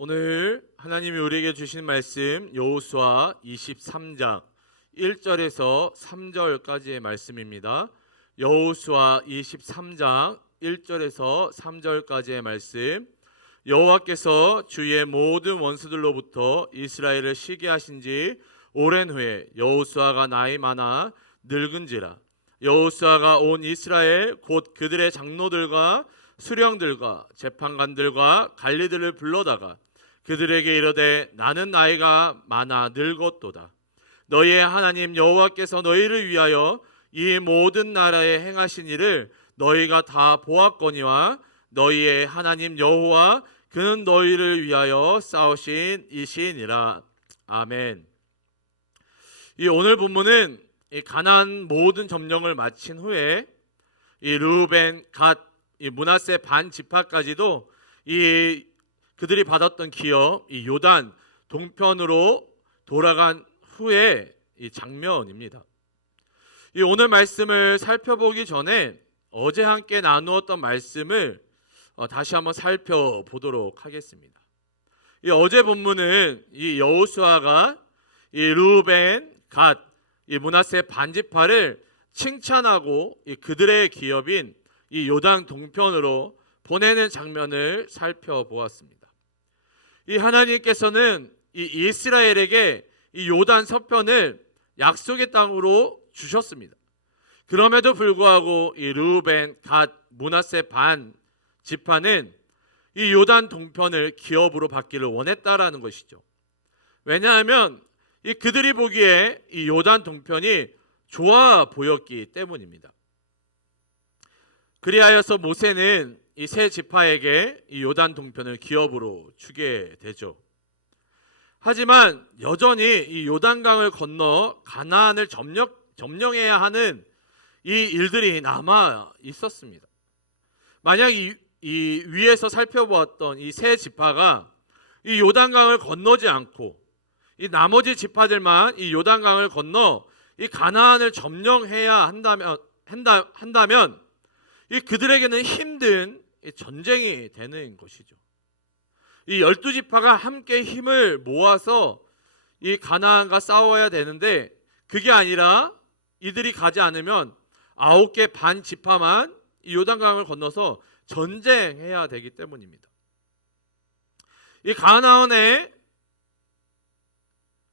오늘 하나님이 우리에게 주신 말씀 여호수아 23장 1절에서 3절까지의 말씀입니다. 여호수아 23장 1절에서 3절까지의 말씀. 여호와께서 주의 모든 원수들로부터 이스라엘을 쉬게 하신 지 오랜 후에 여호수아가 나이 많아 늙은지라 여호수아가 온 이스라엘 곧 그들의 장로들과 수령들과 재판관들과 관리들을 불러다가 그들에게 이르되 나는 나이가 많아 늙었도다. 너희의 하나님 여호와께서 너희를 위하여 이 모든 나라에 행하신 일을 너희가 다 보았거니와 너희의 하나님 여호와 그는 너희를 위하여 싸우신 이시니라. 아멘. 이 오늘 본문은 이 가나안 모든 점령을 마친 후에 이 르우벤, 갓, 이 므낫세 반 지파까지도 이 그들이 받았던 기업 이 요단 동편으로 돌아간 후에 이 장면입니다. 이 오늘 말씀을 살펴보기 전에 어제 함께 나누었던 말씀을 다시 한번 살펴보도록 하겠습니다. 이 어제 본문은 이 여호수아가 이 르우벤, 갓, 이 므낫세 반 지파를 칭찬하고 이 그들의 기업인 이 요단 동편으로 보내는 장면을 살펴보았습니다. 이 하나님께서는 이 이스라엘에게 이 요단 서편을 약속의 땅으로 주셨습니다. 그럼에도 불구하고 이 르우벤, 갓, 므낫세 반 지파는 이 요단 동편을 기업으로 받기를 원했다라는 것이죠. 왜냐하면 이 그들이 보기에 이 요단 동편이 좋아 보였기 때문입니다. 그리하여서 모세는 이 세 지파에게 이 요단 동편을 기업으로 주게 되죠. 하지만 여전히 이 요단강을 건너 가나안을 점령해야 하는 이 일들이 남아 있었습니다. 만약 이 위에서 살펴보았던 이 세 지파가 이 요단강을 건너지 않고 이 나머지 지파들만 이 요단강을 건너 이 가나안을 점령해야 한다면 이 그들에게는 힘든 전쟁이 되는 것이죠. 이 12지파가 함께 힘을 모아서 이 가나안과 싸워야 되는데 그게 아니라 이들이 가지 않으면 9개 반 지파만 이 요단강을 건너서 전쟁해야 되기 때문입니다. 이 가나안의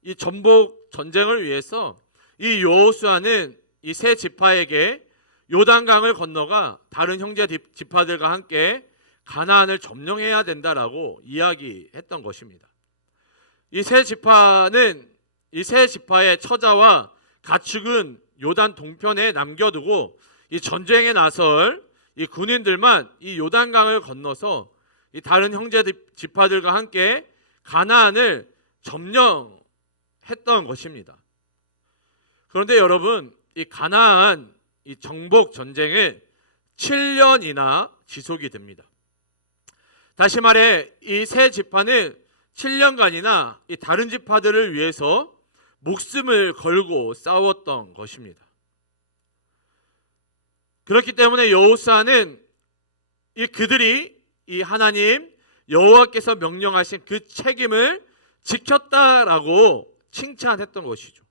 이 전복 전쟁을 위해서 이 여호수아는 이 세 지파에게 요단강을 건너가 다른 형제 지파들과 함께 가나안을 점령해야 된다라고 이야기했던 것입니다. 이 세 지파는 이 세 지파의 처자와 가축은 요단 동편에 남겨두고 이 전쟁에 나설 이 군인들만 이 요단강을 건너서 이 다른 형제 지파들과 함께 가나안을 점령했던 것입니다. 그런데 여러분, 이 가나안 이 정복 전쟁은 7년이나 지속이 됩니다. 다시 말해 이 세 지파는 7년간이나 이 다른 지파들을 위해서 목숨을 걸고 싸웠던 것입니다. 그렇기 때문에 여호수아는 이 그들이 이 하나님 여호와께서 명령하신 그 책임을 지켰다라고 칭찬했던 것이죠.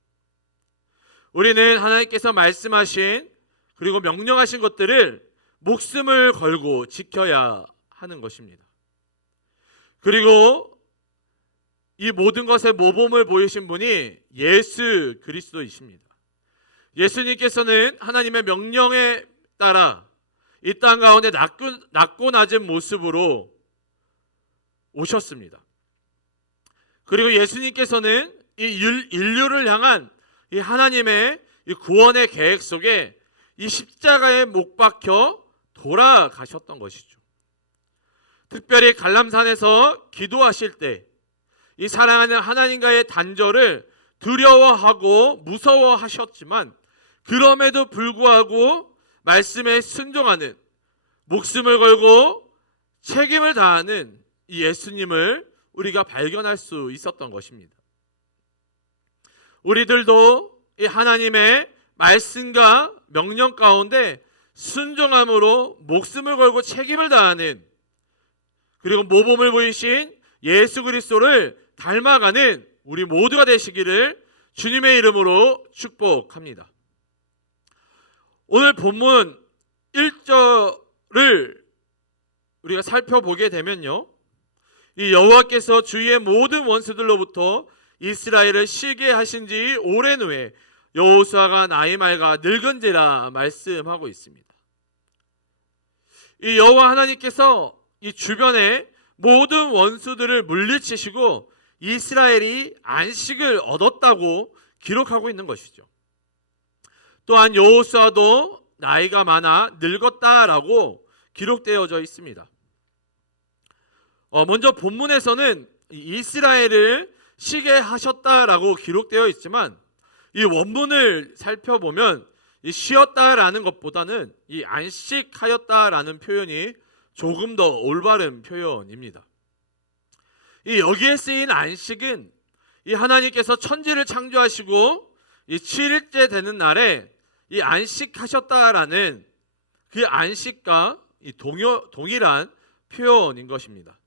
우리는 하나님께서 말씀하신 그리고 명령하신 것들을 목숨을 걸고 지켜야 하는 것입니다. 그리고 이 모든 것의 모범을 보이신 분이 예수 그리스도이십니다. 예수님께서는 하나님의 명령에 따라 이 땅 가운데 낮고 낮은 모습으로 오셨습니다. 그리고 예수님께서는 이 인류를 향한 이 하나님의 이 구원의 계획 속에 이 십자가에 못 박혀 돌아가셨던 것이죠. 특별히 갈람산에서 기도하실 때 이 사랑하는 하나님과의 단절을 두려워하고 무서워하셨지만 그럼에도 불구하고 말씀에 순종하는 목숨을 걸고 책임을 다하는 이 예수님을 우리가 발견할 수 있었던 것입니다. 우리들도 이 하나님의 말씀과 명령 가운데 순종함으로 목숨을 걸고 책임을 다하는 그리고 모범을 보이신 예수 그리스도를 닮아가는 우리 모두가 되시기를 주님의 이름으로 축복합니다. 오늘 본문 1절을 우리가 살펴보게 되면요, 이 여호와께서 주위의 모든 원수들로부터 이스라엘을 쉬게 하신 지 오랜 후에 여호수아가 나이 맑아 늙은지라 말씀하고 있습니다. 이 여호와 하나님께서 이 주변의 모든 원수들을 물리치시고 이스라엘이 안식을 얻었다고 기록하고 있는 것이죠. 또한 여호수아도 나이가 많아 늙었다라고 기록되어져 있습니다. 먼저 본문에서는 이스라엘을 쉬게 하셨다라고 기록되어 있지만 이 원문을 살펴보면 이 쉬었다라는 것보다는 이 안식하였다라는 표현이 조금 더 올바른 표현입니다. 이 여기에 쓰인 안식은 이 하나님께서 천지를 창조하시고 이 7일째 되는 날에 이 안식하셨다라는 그 안식과 이 동일한 표현인 것입니다.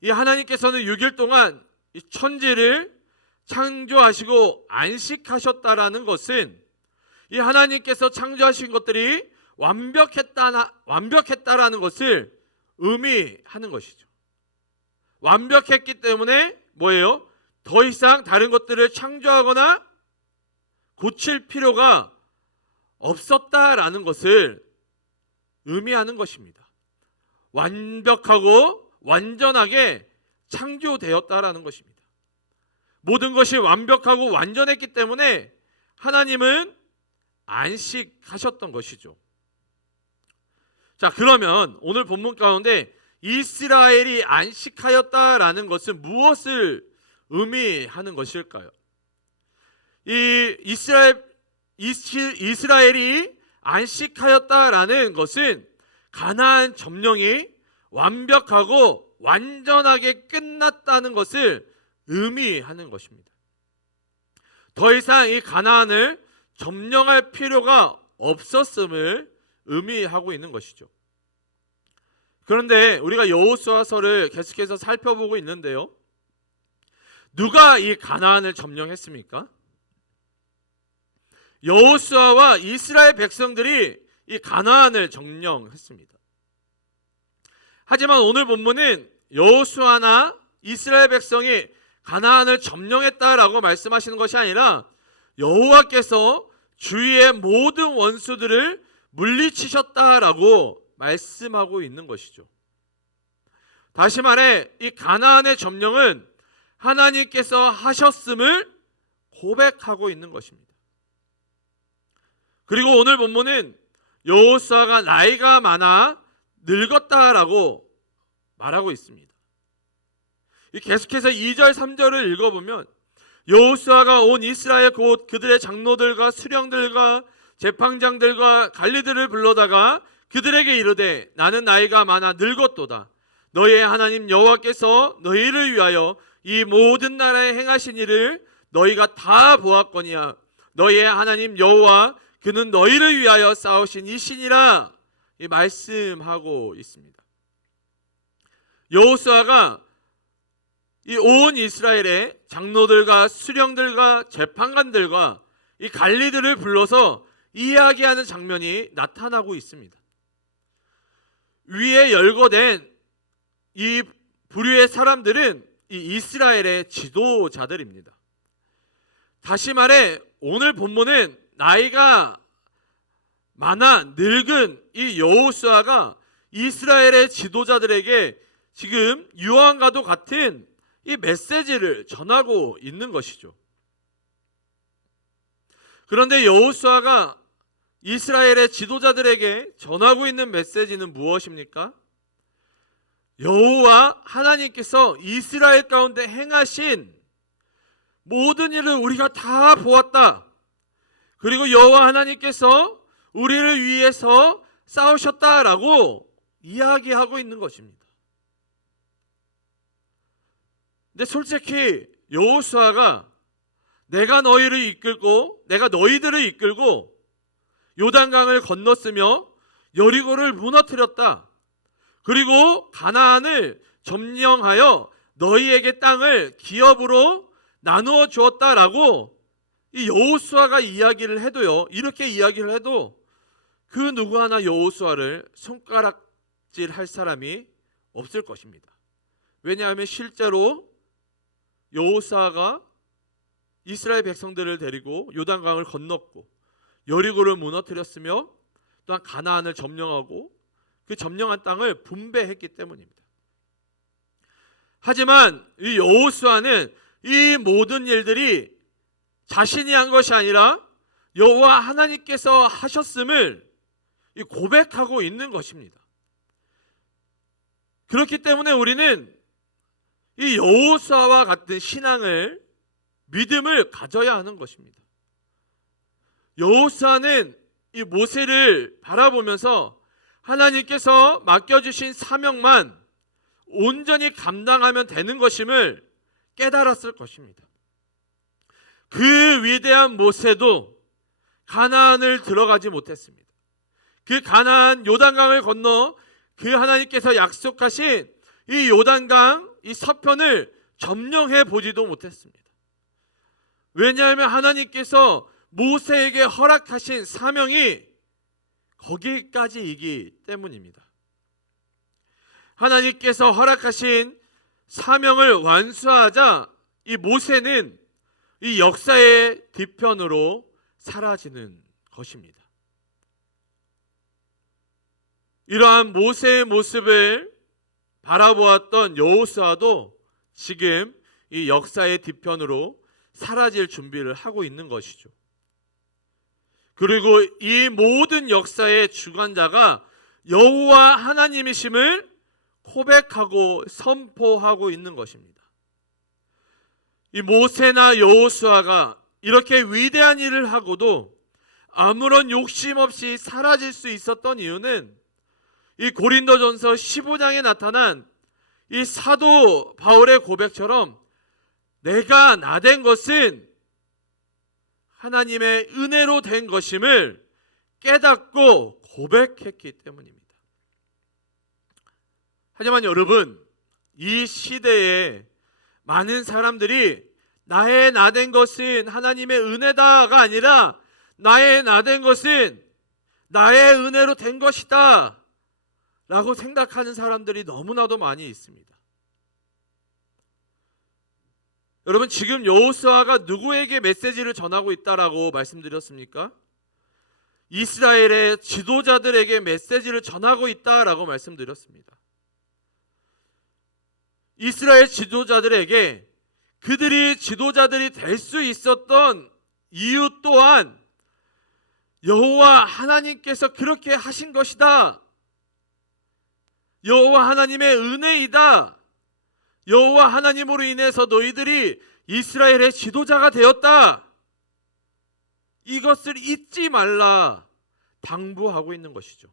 이 하나님께서는 6일 동안 이 천지를 창조하시고 안식하셨다라는 것은 이 하나님께서 창조하신 것들이 완벽했다라는 것을 의미하는 것이죠. 완벽했기 때문에 뭐예요? 더 이상 다른 것들을 창조하거나 고칠 필요가 없었다라는 것을 의미하는 것입니다. 완벽하고 완전하게 창조되었다라는 것입니다. 모든 것이 완벽하고 완전했기 때문에 하나님은 안식하셨던 것이죠. 자, 그러면 오늘 본문 가운데 이스라엘이 안식하였다라는 것은 무엇을 의미하는 것일까요? 이 이스라엘이 안식하였다라는 것은 가나안 점령이 완벽하고 완전하게 끝났다는 것을 의미하는 것입니다. 더 이상 이 가나안을 점령할 필요가 없었음을 의미하고 있는 것이죠. 그런데 우리가 여호수아서를 계속해서 살펴보고 있는데요, 누가 이 가나안을 점령했습니까? 여호수아와 이스라엘 백성들이 이 가나안을 점령했습니다. 하지만 오늘 본문은 여호수아나 이스라엘 백성이 가나안을 점령했다라고 말씀하시는 것이 아니라 여호와께서 주위의 모든 원수들을 물리치셨다라고 말씀하고 있는 것이죠. 다시 말해 이 가나안의 점령은 하나님께서 하셨음을 고백하고 있는 것입니다. 그리고 오늘 본문은 여호수아가 나이가 많아 늙었다라고 말하고 있습니다. 계속해서 2절 3절을 읽어보면 여호수아가 온 이스라엘 곧 그들의 장로들과 수령들과 제팡장들과 관리들을 불러다가 그들에게 이르되 나는 나이가 많아 늙었도다. 너희의 하나님 여호와께서 너희를 위하여 이 모든 나라에 행하신 일을 너희가 다 보았거니와 너희의 하나님 여호와 그는 너희를 위하여 싸우신 이신이라 말씀하고 있습니다. 여호수아가 이 온 이스라엘의 장로들과 수령들과 재판관들과 이 관리들을 불러서 이야기하는 장면이 나타나고 있습니다. 위에 열거된 이 부류의 사람들은 이 이스라엘의 지도자들입니다. 다시 말해 오늘 본문은 나이가 많아 늙은 이 여호수아가 이스라엘의 지도자들에게 지금 유언과도 같은 이 메시지를 전하고 있는 것이죠. 그런데 여호수아가 이스라엘의 지도자들에게 전하고 있는 메시지는 무엇입니까? 여호와 하나님께서 이스라엘 가운데 행하신 모든 일을 우리가 다 보았다. 그리고 여호와 하나님께서 우리를 위해서 싸우셨다라고 이야기하고 있는 것입니다. 근데 솔직히 여호수아가 내가 너희를 이끌고 내가 너희들을 이끌고 요단강을 건넜으며 여리고를 무너뜨렸다. 그리고 가나안을 점령하여 너희에게 땅을 기업으로 나누어 주었다라고 이 여호수아가 이야기를 해도요, 이렇게 이야기를 해도 그 누구 하나 여호수아를 손가락질 할 사람이 없을 것입니다. 왜냐하면 실제로 여호수아가 이스라엘 백성들을 데리고 요단강을 건넜고 여리고를 무너뜨렸으며 또한 가나안을 점령하고 그 점령한 땅을 분배했기 때문입니다. 하지만 이 여호수아는 이 모든 일들이 자신이 한 것이 아니라 여호와 하나님께서 하셨음을 고백하고 있는 것입니다. 그렇기 때문에 우리는 이 여호수아와 같은 신앙을, 믿음을 가져야 하는 것입니다. 여호수아는 이 모세를 바라보면서 하나님께서 맡겨주신 사명만 온전히 감당하면 되는 것임을 깨달았을 것입니다. 그 위대한 모세도 가나안을 들어가지 못했습니다. 그 가나안 요단강을 건너 그 하나님께서 약속하신 이 요단강, 이 서편을 점령해 보지도 못했습니다. 왜냐하면 하나님께서 모세에게 허락하신 사명이 거기까지이기 때문입니다. 하나님께서 허락하신 사명을 완수하자 이 모세는 이 역사의 뒤편으로 사라지는 것입니다. 이러한 모세의 모습을 바라보았던 여호수아도 지금 이 역사의 뒤편으로 사라질 준비를 하고 있는 것이죠. 그리고 이 모든 역사의 주관자가 여호와 하나님이심을 고백하고 선포하고 있는 것입니다. 이 모세나 여호수아가 이렇게 위대한 일을 하고도 아무런 욕심 없이 사라질 수 있었던 이유는 이 고린도전서 15장에 나타난 이 사도 바울의 고백처럼 내가 나된 것은 하나님의 은혜로 된 것임을 깨닫고 고백했기 때문입니다. 하지만 여러분, 이 시대에 많은 사람들이 나의 나된 것은 하나님의 은혜다가 아니라 나의 나된 것은 나의 은혜로 된 것이다 라고 생각하는 사람들이 너무나도 많이 있습니다. 여러분, 지금 여호수아가 누구에게 메시지를 전하고 있다라고 말씀드렸습니까? 이스라엘의 지도자들에게 메시지를 전하고 있다라고 말씀드렸습니다. 이스라엘 지도자들에게 그들이 지도자들이 될 수 있었던 이유 또한 여호와 하나님께서 그렇게 하신 것이다. 여호와 하나님의 은혜이다. 여호와 하나님으로 인해서 너희들이 이스라엘의 지도자가 되었다. 이것을 잊지 말라 당부하고 있는 것이죠.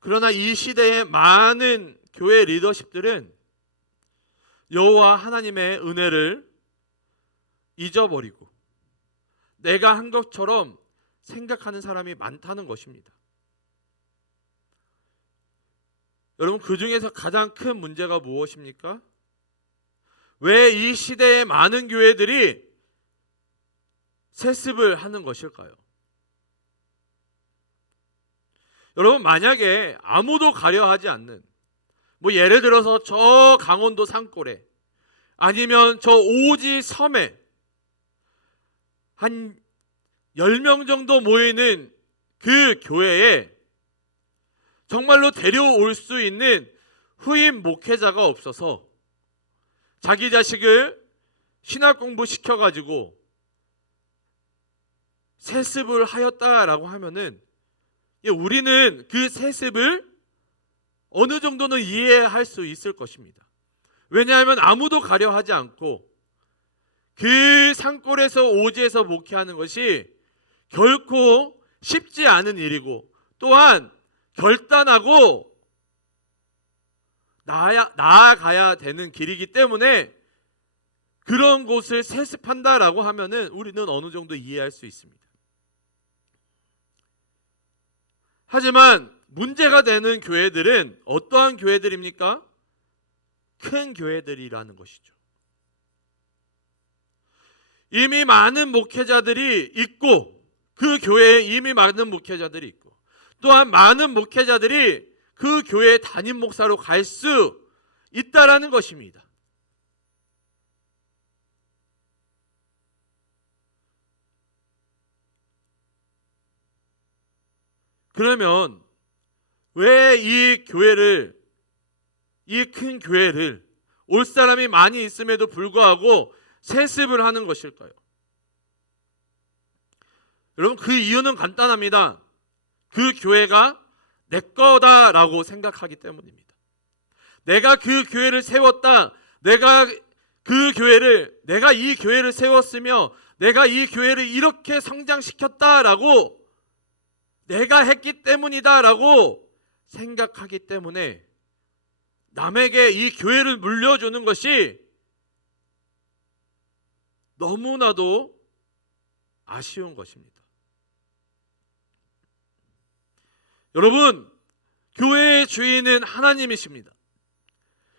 그러나 이 시대의 많은 교회 리더십들은 여호와 하나님의 은혜를 잊어버리고 내가 한 것처럼 생각하는 사람이 많다는 것입니다. 여러분, 그 중에서 가장 큰 문제가 무엇입니까? 왜 이 시대의 많은 교회들이 세습을 하는 것일까요? 여러분, 만약에 아무도 가려하지 않는, 예를 들어서 저 강원도 산골에 아니면 저 오지 섬에 한 10명 정도 모이는 그 교회에 정말로 데려올 수 있는 후임 목회자가 없어서 자기 자식을 신학 공부 시켜가지고 세습을 하였다라고 하면은 우리는 그 세습을 어느 정도는 이해할 수 있을 것입니다. 왜냐하면 아무도 가려하지 않고 그 산골에서 오지에서 목회하는 것이 결코 쉽지 않은 일이고 또한 결단하고 나아가야 되는 길이기 때문에 그런 곳을 세습한다라고 하면은 우리는 어느 정도 이해할 수 있습니다. 하지만 문제가 되는 교회들은 어떠한 교회들입니까? 큰 교회들이라는 것이죠. 이미 많은 목회자들이 있고 그 교회에 이미 많은 목회자들이 있고 또한 많은 목회자들이 그 교회의 담임 목사로 갈 수 있다라는 것입니다. 그러면 왜 이 교회를, 이 큰 교회를 올 사람이 많이 있음에도 불구하고 세습을 하는 것일까요? 여러분, 그 이유는 간단합니다. 그 교회가 내 거다라고 생각하기 때문입니다. 내가 그 교회를 세웠다. 내가 이 교회를 세웠으며 내가 이 교회를 이렇게 성장시켰다라고 내가 했기 때문이다라고 생각하기 때문에 남에게 이 교회를 물려주는 것이 너무나도 아쉬운 것입니다. 여러분, 교회의 주인은 하나님이십니다.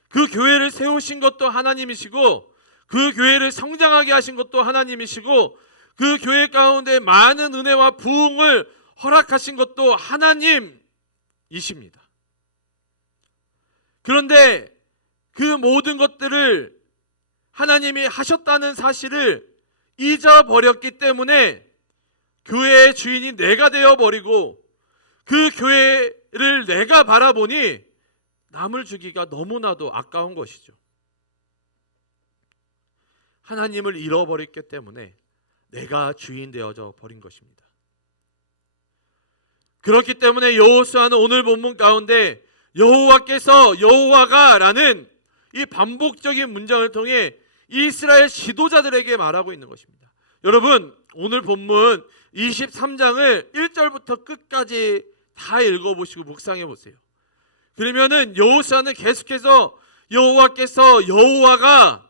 그 교회를 세우신 것도 하나님이시고 그 교회를 성장하게 하신 것도 하나님이시고 그 교회 가운데 많은 은혜와 부흥을 허락하신 것도 하나님이십니다. 그런데 그 모든 것들을 하나님이 하셨다는 사실을 잊어버렸기 때문에 교회의 주인이 내가 되어버리고 그 교회를 내가 바라보니 남을 주기가 너무나도 아까운 것이죠. 하나님을 잃어버렸기 때문에 내가 주인 되어져 버린 것입니다. 그렇기 때문에 여호수아는 오늘 본문 가운데 여호와가라는 이 반복적인 문장을 통해 이스라엘 지도자들에게 말하고 있는 것입니다. 여러분, 오늘 본문 23장을 1절부터 끝까지 다 읽어보시고 묵상해 보세요. 그러면은 여호수아는 계속해서 여호와가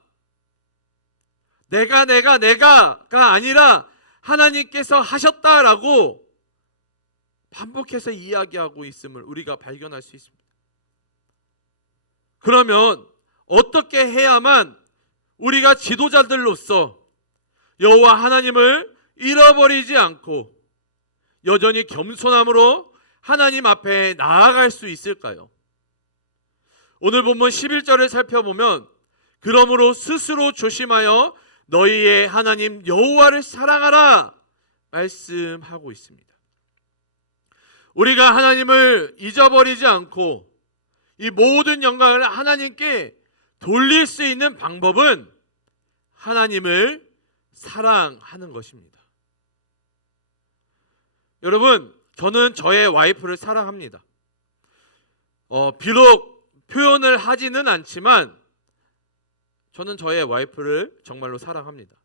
내가가 아니라 하나님께서 하셨다라고 반복해서 이야기하고 있음을 우리가 발견할 수 있습니다. 그러면 어떻게 해야만 우리가 지도자들로서 여호와 하나님을 잃어버리지 않고 여전히 겸손함으로 하나님 앞에 나아갈 수 있을까요? 오늘 본문 11절을 살펴보면 그러므로 스스로 조심하여 너희의 하나님 여호와를 사랑하라 말씀하고 있습니다. 우리가 하나님을 잊어버리지 않고 이 모든 영광을 하나님께 돌릴 수 있는 방법은 하나님을 사랑하는 것입니다. 여러분, 저는 저의 와이프를 사랑합니다. 비록 표현을 하지는 않지만 저는 저의 와이프를 정말로 사랑합니다.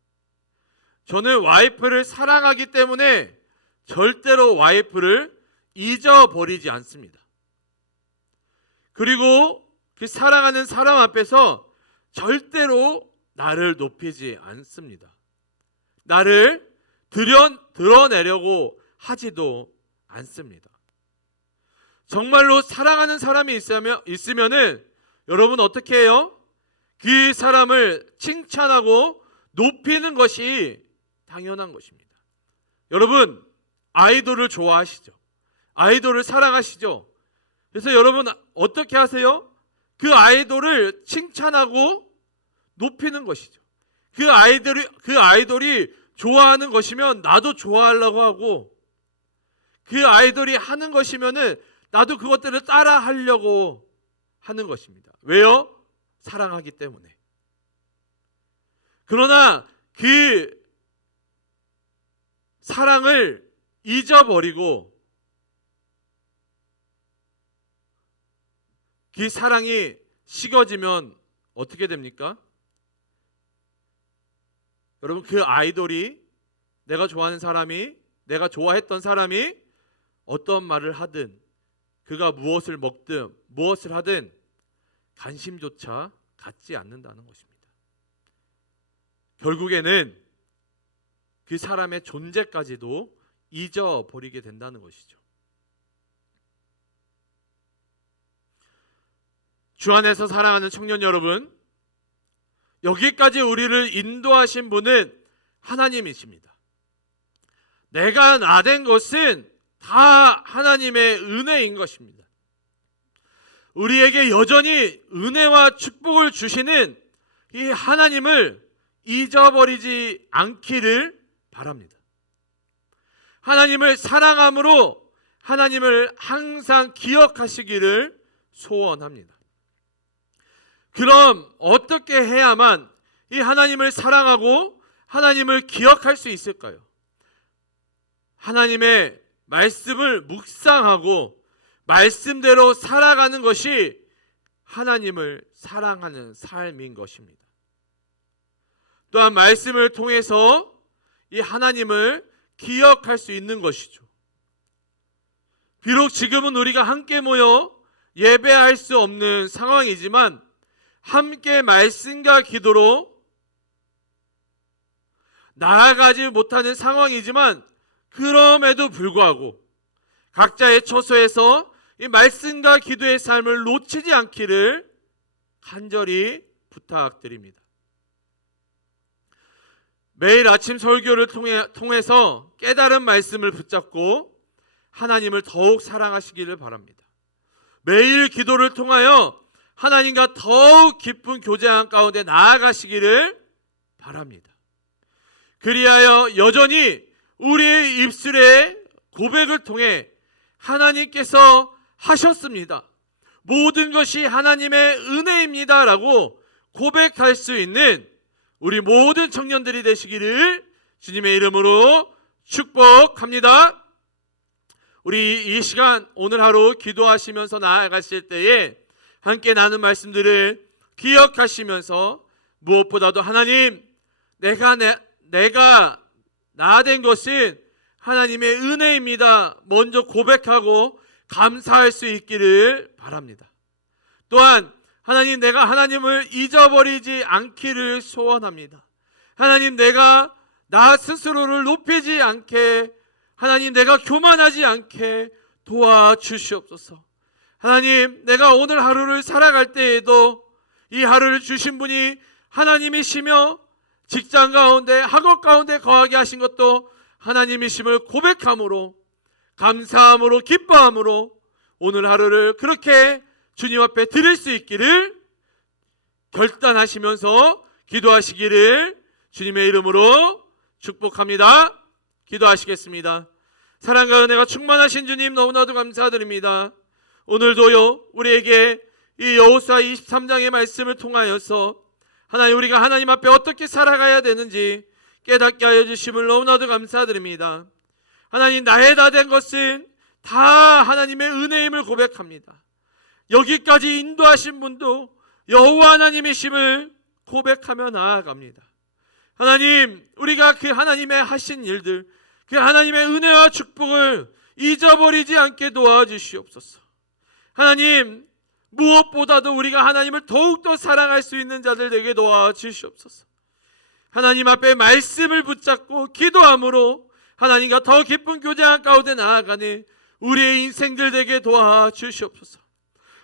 저는 와이프를 사랑하기 때문에 절대로 와이프를 잊어버리지 않습니다. 그리고 그 사랑하는 사람 앞에서 절대로 나를 높이지 않습니다. 나를 드러내려고 하지도 않습니다. 정말로 사랑하는 사람이 있으면은 여러분 어떻게 해요? 그 사람을 칭찬하고 높이는 것이 당연한 것입니다. 여러분, 아이돌을 좋아하시죠? 아이돌을 사랑하시죠? 그래서 여러분 어떻게 하세요? 그 아이돌을 칭찬하고 높이는 것이죠. 그 아이돌이 좋아하는 것이면 나도 좋아하려고 하고 그 아이돌이 하는 것이면은 나도 그것들을 따라 하려고 하는 것입니다. 왜요? 사랑하기 때문에. 그러나 그 사랑을 잊어버리고 그 사랑이 식어지면 어떻게 됩니까? 여러분, 그 아이돌이 내가 좋아하는 사람이 내가 좋아했던 사람이 어떤 말을 하든 그가 무엇을 먹든 무엇을 하든 관심조차 갖지 않는다는 것입니다. 결국에는 그 사람의 존재까지도 잊어버리게 된다는 것이죠. 주 안에서 사랑하는 청년 여러분, 여기까지 우리를 인도하신 분은 하나님이십니다. 내가 나된 것은 다 하나님의 은혜인 것입니다. 우리에게 여전히 은혜와 축복을 주시는 이 하나님을 잊어버리지 않기를 바랍니다. 하나님을 사랑함으로 하나님을 항상 기억하시기를 소원합니다. 그럼 어떻게 해야만 이 하나님을 사랑하고 하나님을 기억할 수 있을까요? 하나님의 말씀을 묵상하고 말씀대로 살아가는 것이 하나님을 사랑하는 삶인 것입니다. 또한 말씀을 통해서 이 하나님을 기억할 수 있는 것이죠. 비록 지금은 우리가 함께 모여 예배할 수 없는 상황이지만 함께 말씀과 기도로 나아가지 못하는 상황이지만 그럼에도 불구하고 각자의 처소에서 이 말씀과 기도의 삶을 놓치지 않기를 간절히 부탁드립니다. 매일 아침 설교를 통해서 깨달은 말씀을 붙잡고 하나님을 더욱 사랑하시기를 바랍니다. 매일 기도를 통하여 하나님과 더욱 깊은 교제한 가운데 나아가시기를 바랍니다. 그리하여 여전히 우리의 입술의 고백을 통해 하나님께서 하셨습니다, 모든 것이 하나님의 은혜입니다 라고 고백할 수 있는 우리 모든 청년들이 되시기를 주님의 이름으로 축복합니다. 우리 이 시간 오늘 하루 기도하시면서 나아가실 때에 함께 나눈 말씀들을 기억하시면서 무엇보다도 하나님, 내가 나된 것은 하나님의 은혜입니다 먼저 고백하고 감사할 수 있기를 바랍니다. 또한 하나님, 내가 하나님을 잊어버리지 않기를 소원합니다. 하나님, 내가 나 스스로를 높이지 않게, 하나님, 내가 교만하지 않게 도와주시옵소서. 하나님, 내가 오늘 하루를 살아갈 때에도 이 하루를 주신 분이 하나님이시며 직장 가운데, 학업 가운데 거하게 하신 것도 하나님이심을 고백함으로, 감사함으로, 기뻐함으로 오늘 하루를 그렇게 주님 앞에 드릴 수 있기를 결단하시면서 기도하시기를 주님의 이름으로 축복합니다. 기도하시겠습니다. 사랑과 은혜가 충만하신 주님, 너무나도 감사드립니다. 오늘도요, 우리에게 이 여호수아 23장의 말씀을 통하여서 하나님, 우리가 하나님 앞에 어떻게 살아가야 되는지 깨닫게 하여 주심을 너무나도 감사드립니다. 하나님, 나의 다 된 것은 다 하나님의 은혜임을 고백합니다. 여기까지 인도하신 분도 여호와 하나님이심을 고백하며 나아갑니다. 하나님, 우리가 그 하나님의 하신 일들, 그 하나님의 은혜와 축복을 잊어버리지 않게 도와주시옵소서. 하나님, 무엇보다도 우리가 하나님을 더욱더 사랑할 수 있는 자들 되게 도와주시옵소서. 하나님 앞에 말씀을 붙잡고 기도함으로 하나님과 더 깊은 교제한 가운데 나아가는 우리의 인생들 되게 도와주시옵소서.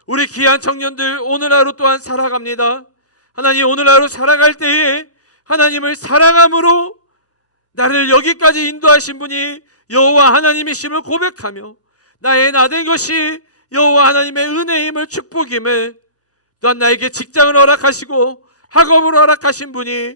우리 귀한 청년들 오늘 하루 또한 살아갑니다. 하나님, 오늘 하루 살아갈 때에 하나님을 사랑함으로 나를 여기까지 인도하신 분이 여호와 하나님이심을 고백하며 나의 나된 것이 여호와 하나님의 은혜임을, 축복임을, 또한 나에게 직장을 허락하시고 학업을 허락하신 분이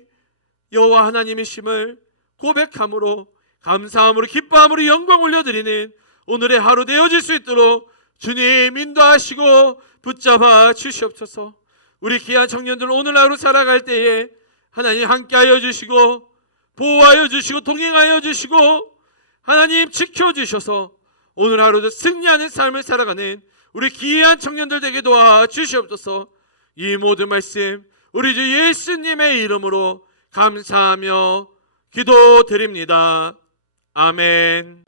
여호와 하나님이심을 고백함으로, 감사함으로, 기뻐함으로 영광 올려드리는 오늘의 하루 되어질 수 있도록 주님 인도하시고 붙잡아 주시옵소서. 우리 귀한 청년들 오늘 하루 살아갈 때에 하나님 함께하여 주시고 보호하여 주시고 동행하여 주시고 하나님 지켜주셔서 오늘 하루도 승리하는 삶을 살아가는 우리 귀한 청년들 되게 도와주시옵소서. 이 모든 말씀 우리 주 예수님의 이름으로 감사하며 기도드립니다. 아멘.